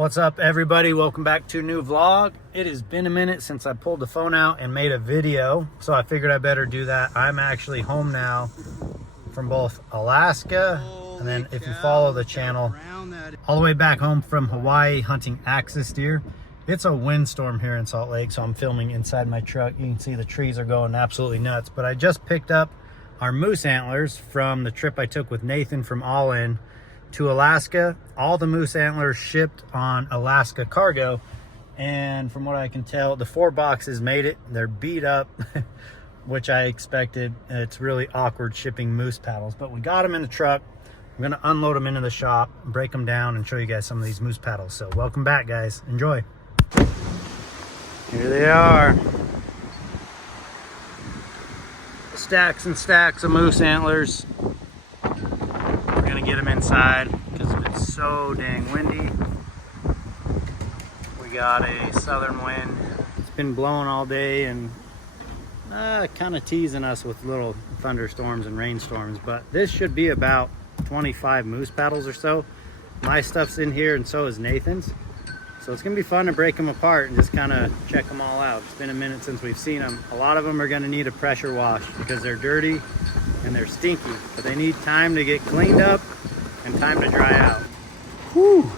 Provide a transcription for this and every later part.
What's up, everybody? Welcome back to a new vlog. It has been a minute since I pulled the phone out and made a video, so I figured I better do that. I'm actually home now from both Alaska, and then if you follow the channel, all the way back home from Hawaii hunting axis deer. It's a windstorm here in Salt Lake, so I'm filming inside my truck. You can see the trees are going absolutely nuts, but I just picked up our moose antlers from the trip I took with Nathan from All In to Alaska. All the moose antlers shipped on Alaska cargo, and from what I can tell, the 4 boxes made it. They're beat up, which I expected. It's really awkward shipping moose paddles, but we got them in the truck. I'm gonna unload them into the shop, break them down, and show you guys some of these moose paddles. So welcome back, guys. Enjoy. Here they are. Stacks and stacks of moose antlers. We're gonna get them inside because it's so dang windy. We got a southern wind. It's been blowing all day and kind of teasing us with little thunderstorms and rainstorms, but this should be about 25 moose paddles or so. My stuff's in here and so is Nathan's. So it's gonna be fun to break them apart and just kind of check them all out. It's been a minute since we've seen them. A lot of them are gonna need a pressure wash because they're dirty and they're stinky, but they need time to get cleaned up and time to dry out. Whew.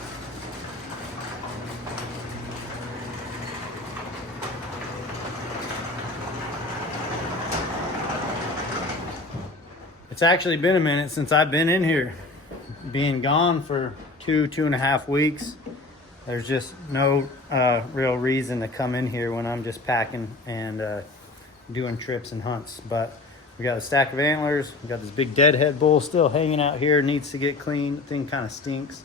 It's actually been a minute since I've been in here. Being gone for 2.5 weeks. There's just no real reason to come in here when I'm just packing and doing trips and hunts. But we got a stack of antlers. We got this big deadhead bull still hanging out here. Needs to get clean. The thing kind of stinks.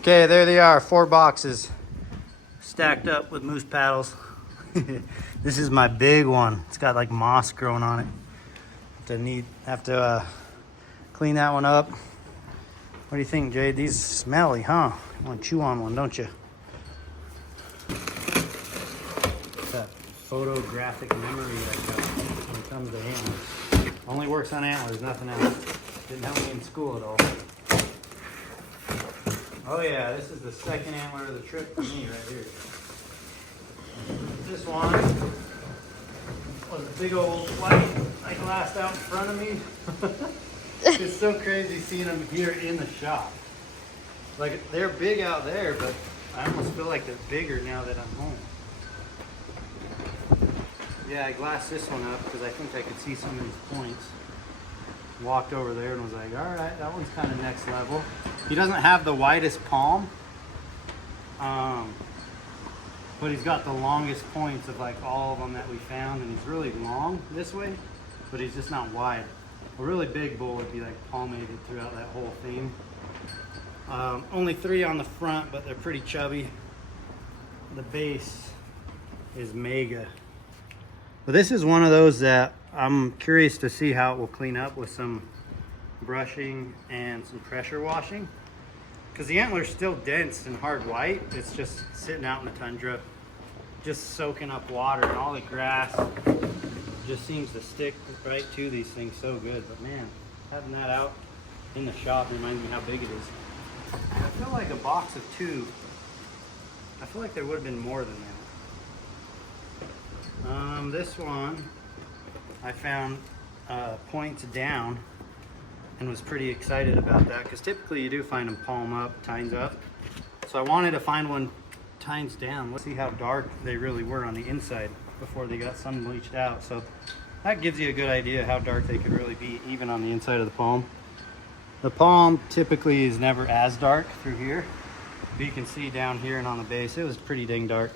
Okay, there they are, 4 boxes stacked up with moose paddles. This is my big one. It's got like moss growing on it. Have to clean that one up. What do you think, Jade? These smelly, huh? You want to chew on one, don't you? That photographic memory that got when it comes to antlers. Only works on antlers, nothing else. Didn't help me in school at all. Oh yeah, this is the second antler of the trip for me right here. This one was a big old white I glassed out in front of me. It's so crazy seeing them here in the shop. Like, they're big out there, but I almost feel like they're bigger now that I'm home. Yeah, I glassed this one up because I think I could see some of these points. Walked over there and was like, all right, that one's kind of next level. He doesn't have the widest palm, but he's got the longest points of like all of them that we found, and he's really long this way, but he's just not wide. A really big bull would be like palmated throughout that whole thing. Only 3 on the front, but they're pretty chubby. The base is mega. But this is one of those that I'm curious to see how it will clean up with some brushing and some pressure washing, because the antler's still dense and hard white. It's just sitting out in the tundra, just soaking up water, and all the grass just seems to stick right to these things so good. But man, having that out in the shop reminds me how big it is. I feel like a box of 2, I feel like there would have been more than that. This one I found points down and was pretty excited about that, because typically you do find them palm up, tines up. So I wanted to find one tines down. Let's see how dark they really were on the inside before they got sun bleached out. So that gives you a good idea how dark they could really be even on the inside of the palm. The palm typically is never as dark through here, but you can see down here and on the base it was pretty dang dark.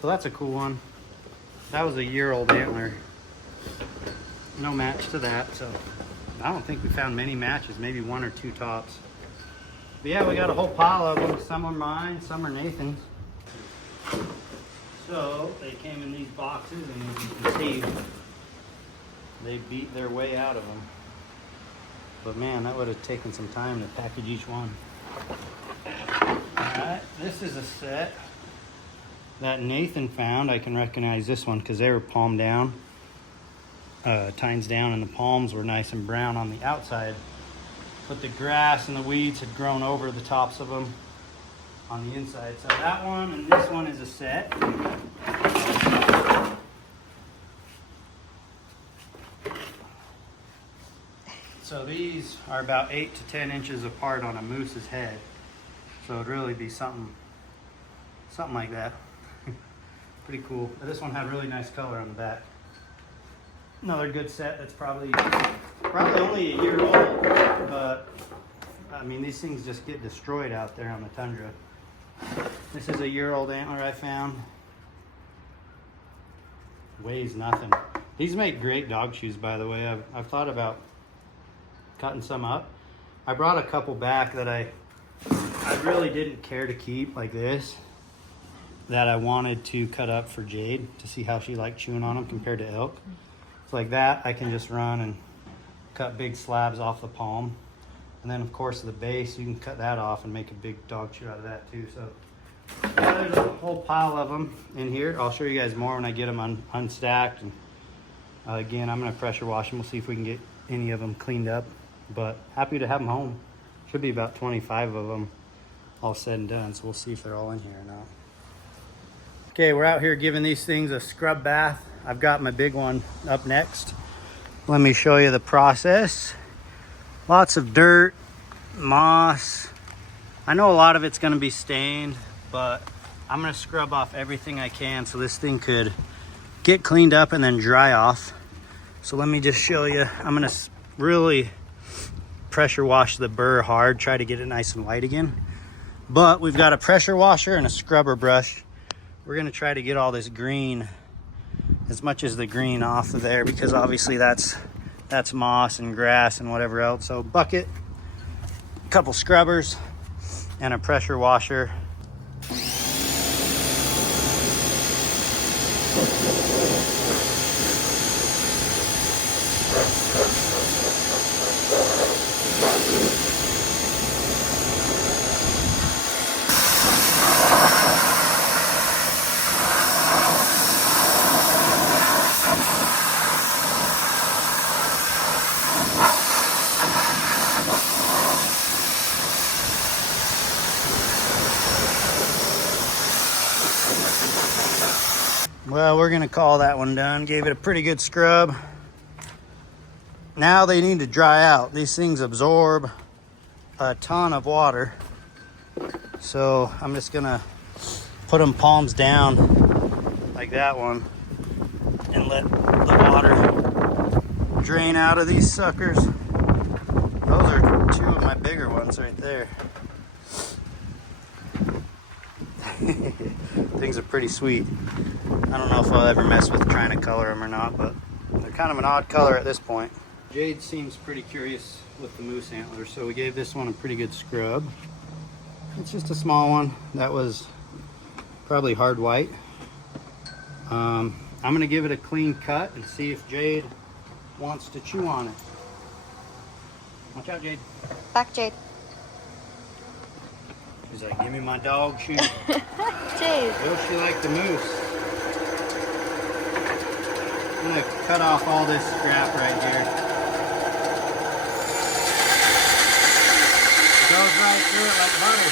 So that's a cool one. That was a year-old antler. No match to that, so I don't think we found many matches, maybe 1 or 2 tops. But yeah, we got a whole pile of them. Some are mine, some are Nathan's. So they came in these boxes, and as you can see, they beat their way out of them. But man, that would have taken some time to package each one. Alright, this is a set that Nathan found. I can recognize this one because they were palm down, tines down, and the palms were nice and brown on the outside. But the grass and the weeds had grown over the tops of them on the inside. So that one and this one is a set. So these are about 8 to 10 inches apart on a moose's head. So it'd really be something like that. Pretty cool. But this one had really nice color on the back. Another good set that's probably only a year old, but I mean, these things just get destroyed out there on the tundra. This is a year-old antler I found. Weighs nothing. These make great dog shoes, by the way. I've thought about cutting some up. I brought a couple back that I really didn't care to keep, like this, that I wanted to cut up for Jade to see how she liked chewing on them compared to elk. So like that, I can just run and cut big slabs off the palm. And then of course the base, you can cut that off and make a big dog chew out of that too. So yeah, there's a whole pile of them in here. I'll show you guys more when I get them unstacked. And again, I'm gonna pressure wash them. We'll see if we can get any of them cleaned up. But happy to have them home. Should be about 25 of them all said and done. So we'll see if they're all in here or not. Okay, we're out here giving these things a scrub bath. I've got my big one up next. Let me show you the process. Lots of dirt, moss. I know a lot of it's gonna be stained, but I'm gonna scrub off everything I can so this thing could get cleaned up and then dry off. So let me just show you. I'm gonna really pressure wash the burr hard, try to get it nice and white again. But we've got a pressure washer and a scrubber brush. We're gonna try to get all this green, as much as the green, off of there, because obviously that's moss and grass and whatever else. So bucket, a couple scrubbers, and a pressure washer. Well, we're gonna call that one done. Gave it a pretty good scrub. Now they need to dry out. These things absorb a ton of water. So I'm just gonna put them palms down like that one and let the water drain out of these suckers. Those are two of my bigger ones right there. Things are pretty sweet. I don't know if I'll ever mess with trying to color them or not, but they're kind of an odd color at this point. Jade seems pretty curious with the moose antler, so we gave this one a pretty good scrub. It's just a small one. That was probably hard white. I'm gonna give it a clean cut and see if Jade wants to chew on it. Watch out, Jade. Back, Jade. She's like, give me my dog shoe. Jade. Will she like the moose? I'm gonna cut off all this scrap right here. It goes right through it like butter.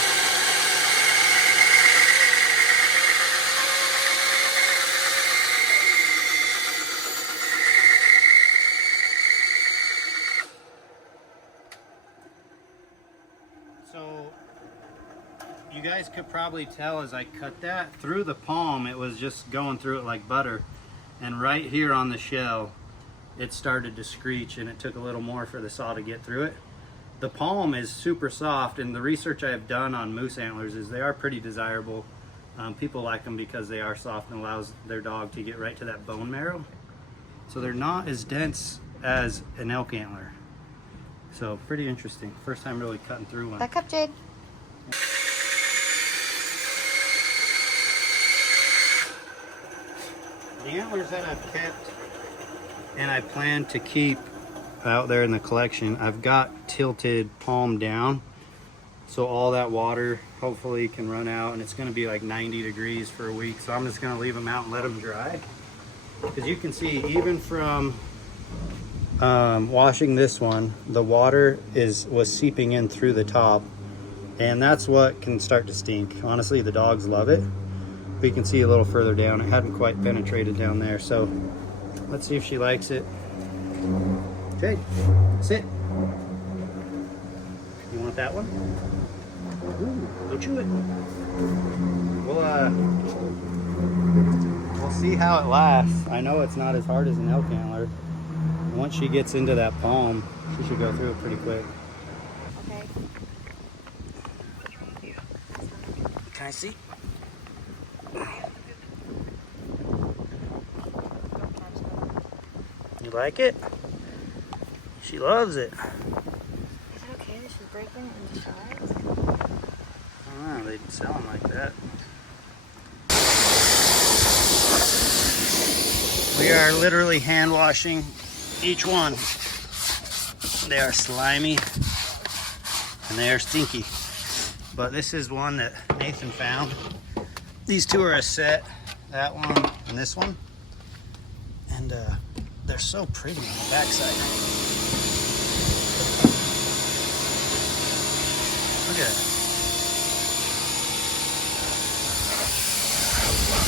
So you guys could probably tell as I cut that through the palm, it was just going through it like butter. And right here on the shell, it started to screech, and it took a little more for the saw to get through it. The palm is super soft, and the research I have done on moose antlers is they are pretty desirable. People like them because they are soft and allows their dog to get right to that bone marrow. So they're not as dense as an elk antler. So pretty interesting. First time really cutting through one. Back up, Jade. antlers that I've kept and I plan to keep out there in the collection, I've got tilted palm down. So all that water hopefully can run out, and it's gonna be like 90 degrees for a week. So I'm just gonna leave them out and let them dry. Because you can see even from washing this one, the water was seeping in through the top, and that's what can start to stink. Honestly, the dogs love it. But you can see a little further down, it hadn't quite penetrated down there. So let's see if she likes it. Jade, sit. You want that one? Ooh, go chew it. We'll see how it lasts. I know it's not as hard as an elk antler. Once she gets into that palm, she should go through it pretty quick. Okay. Can I see? You like it? She loves it. Is it okay that she's breaking into shards? I don't know, they sell them like that. We are literally hand washing each one. They are slimy and they are stinky. But this is one that Nathan found. These two are a set, that one and this one. And they're so pretty on the backside. Look at that.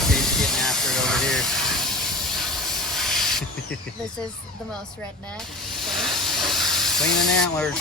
Jade's getting after it over here. This is the most redneck Cleaning antlers.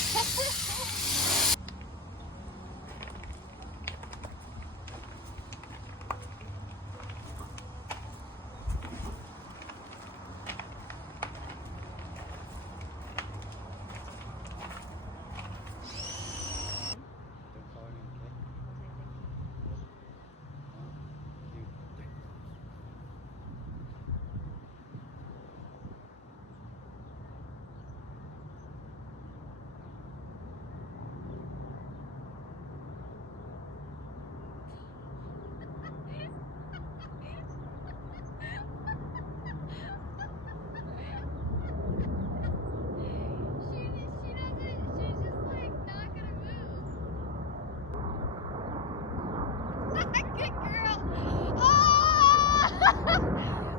Good girl.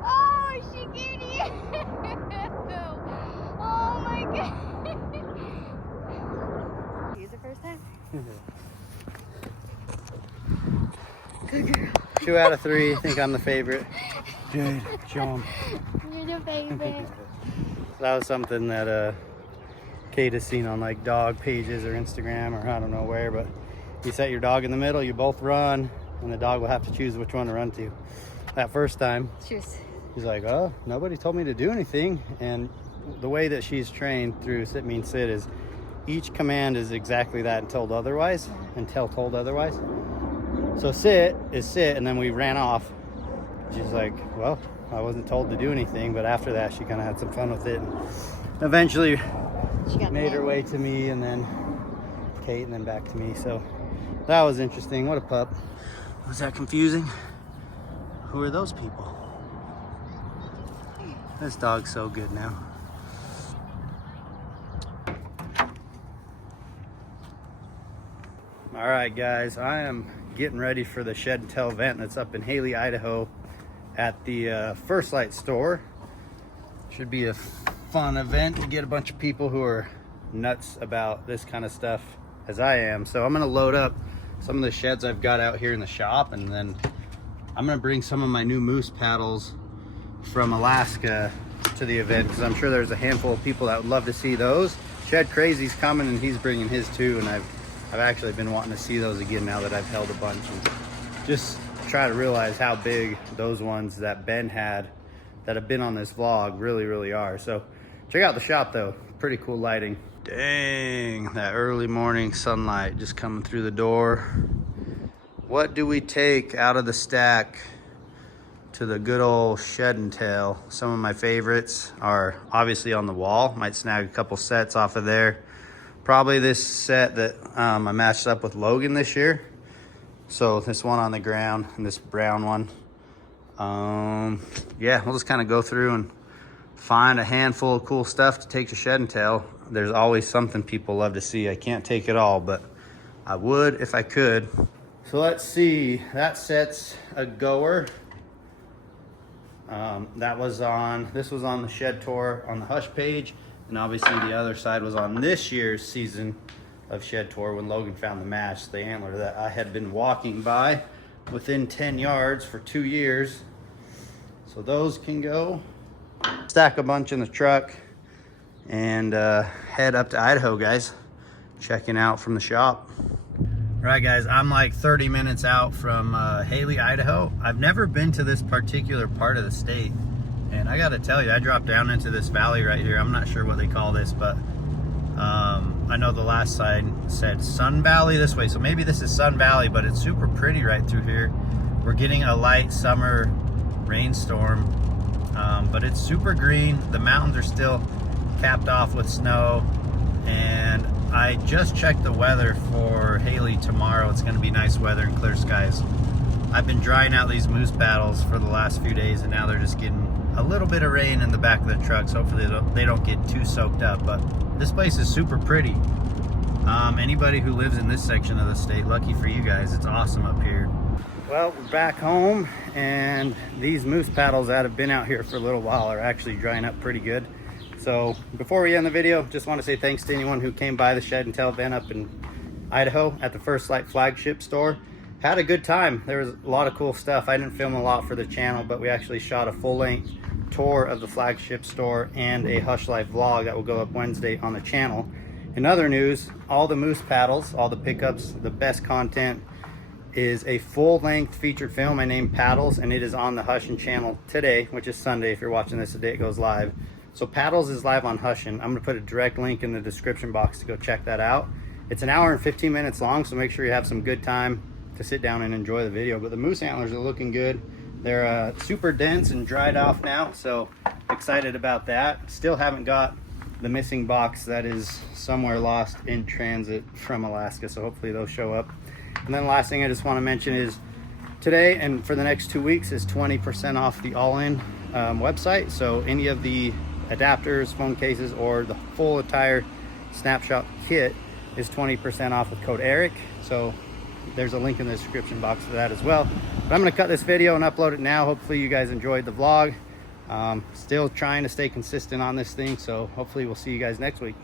Oh, she cutie. Oh my god. Use it first time? Good girl. 2 out of 3. I think I'm the favorite. Jade, show 'em. You're the favorite. That was something that Kate has seen on like dog pages or Instagram or I don't know where, but you set your dog in the middle, you both run, and the dog will have to choose which one to run to. That first time, she's like, oh, nobody told me to do anything. And the way that she's trained through Sit Mean Sit is each command is exactly that until told otherwise. So sit is sit, and then we ran off. She's like, well, I wasn't told to do anything, but after that, she kind of had some fun with it. And eventually, she made her way to me, and then Kate, and then back to me. So that was interesting. What a pup. Was that confusing? Who are those people? This dog's so good now. All right, guys, I am getting ready for the Shed and Tell event that's up in Haley, Idaho at the First Light store. Should be a fun event to get a bunch of people who are nuts about this kind of stuff as I am. So I'm gonna load up some of the sheds I've got out here in the shop, and then I'm gonna bring some of my new moose paddles from Alaska to the event, because I'm sure there's a handful of people that would love to see those. Shed Crazy's coming and he's bringing his too, and I've actually been wanting to see those again now that I've held a bunch, and just try to realize how big those ones that Ben had that have been on this vlog really are. So check out the shop though, pretty cool lighting. Dang, that early morning sunlight just coming through the door. What do we take out of the stack to the good old Shed and Tell? Some of my favorites are obviously on the wall. Might snag a couple sets off of there. Probably this set that I matched up with Logan this year. So this one on the ground and this brown one. Yeah, we'll just kind of go through and find a handful of cool stuff to take to Shed and Tell. There's always something people love to see. I can't take it all, but I would if I could. So let's see, that set's a goer. This was on the Shed Tour on the Hush page, and obviously the other side was on this year's season of Shed Tour when Logan found the match, the antler that I had been walking by within 10 yards for 2 years. So those can go. Stack a bunch in the truck and head up to Idaho, guys. Checking out from the shop. All right, guys, I'm like 30 minutes out from Haley, Idaho. I've never been to this particular part of the state, and I gotta tell you, I dropped down into this valley right here. I'm not sure what they call this, but I know the last sign said Sun Valley this way, so maybe this is Sun Valley, but it's super pretty right through here. We're getting a light summer rainstorm, but it's super green. The mountains are still capped off with snow, and I just checked the weather for Haley tomorrow. It's going to be nice weather and clear skies. I've been drying out these moose paddles for the last few days, and now they're just getting a little bit of rain in the back of the trucks. Hopefully they don't get too soaked up, but this place is super pretty. Anybody who lives in this section of the state, lucky for you guys, it's awesome up here. Well, we're back home, and these moose paddles that have been out here for a little while are actually drying up pretty good. So before we end the video, just want to say thanks to anyone who came by the Shed and Tell event up in Idaho at the First Light flagship store. Had a good time. There was a lot of cool stuff. I didn't film a lot for the channel, but we actually shot a full-length tour of the flagship store and a Hush Life vlog that will go up Wednesday on the channel. In other news, all the moose paddles, all the pickups, the best content is a full-length featured film I named Paddles, and it is on the Hushin' channel today, which is Sunday. If you're watching this the day it goes live. So Paddles is live on Hushin'. I'm gonna put a direct link in the description box to go check that out. It's an hour and 15 minutes long, so make sure you have some good time to sit down and enjoy the video. But the moose antlers are looking good. They're super dense and dried off now, so excited about that. Still haven't got the missing box that is somewhere lost in transit from Alaska, so hopefully those show up. And then the last thing I just want to mention is today and for the next 2 weeks is 20% off the All-In website. So any of the adapters, phone cases, or the full entire snapshot kit is 20% off with code ERIC. So there's a link in the description box for that as well. But I'm going to cut this video and upload it now. Hopefully you guys enjoyed the vlog. Still trying to stay consistent on this thing, so hopefully we'll see you guys next week.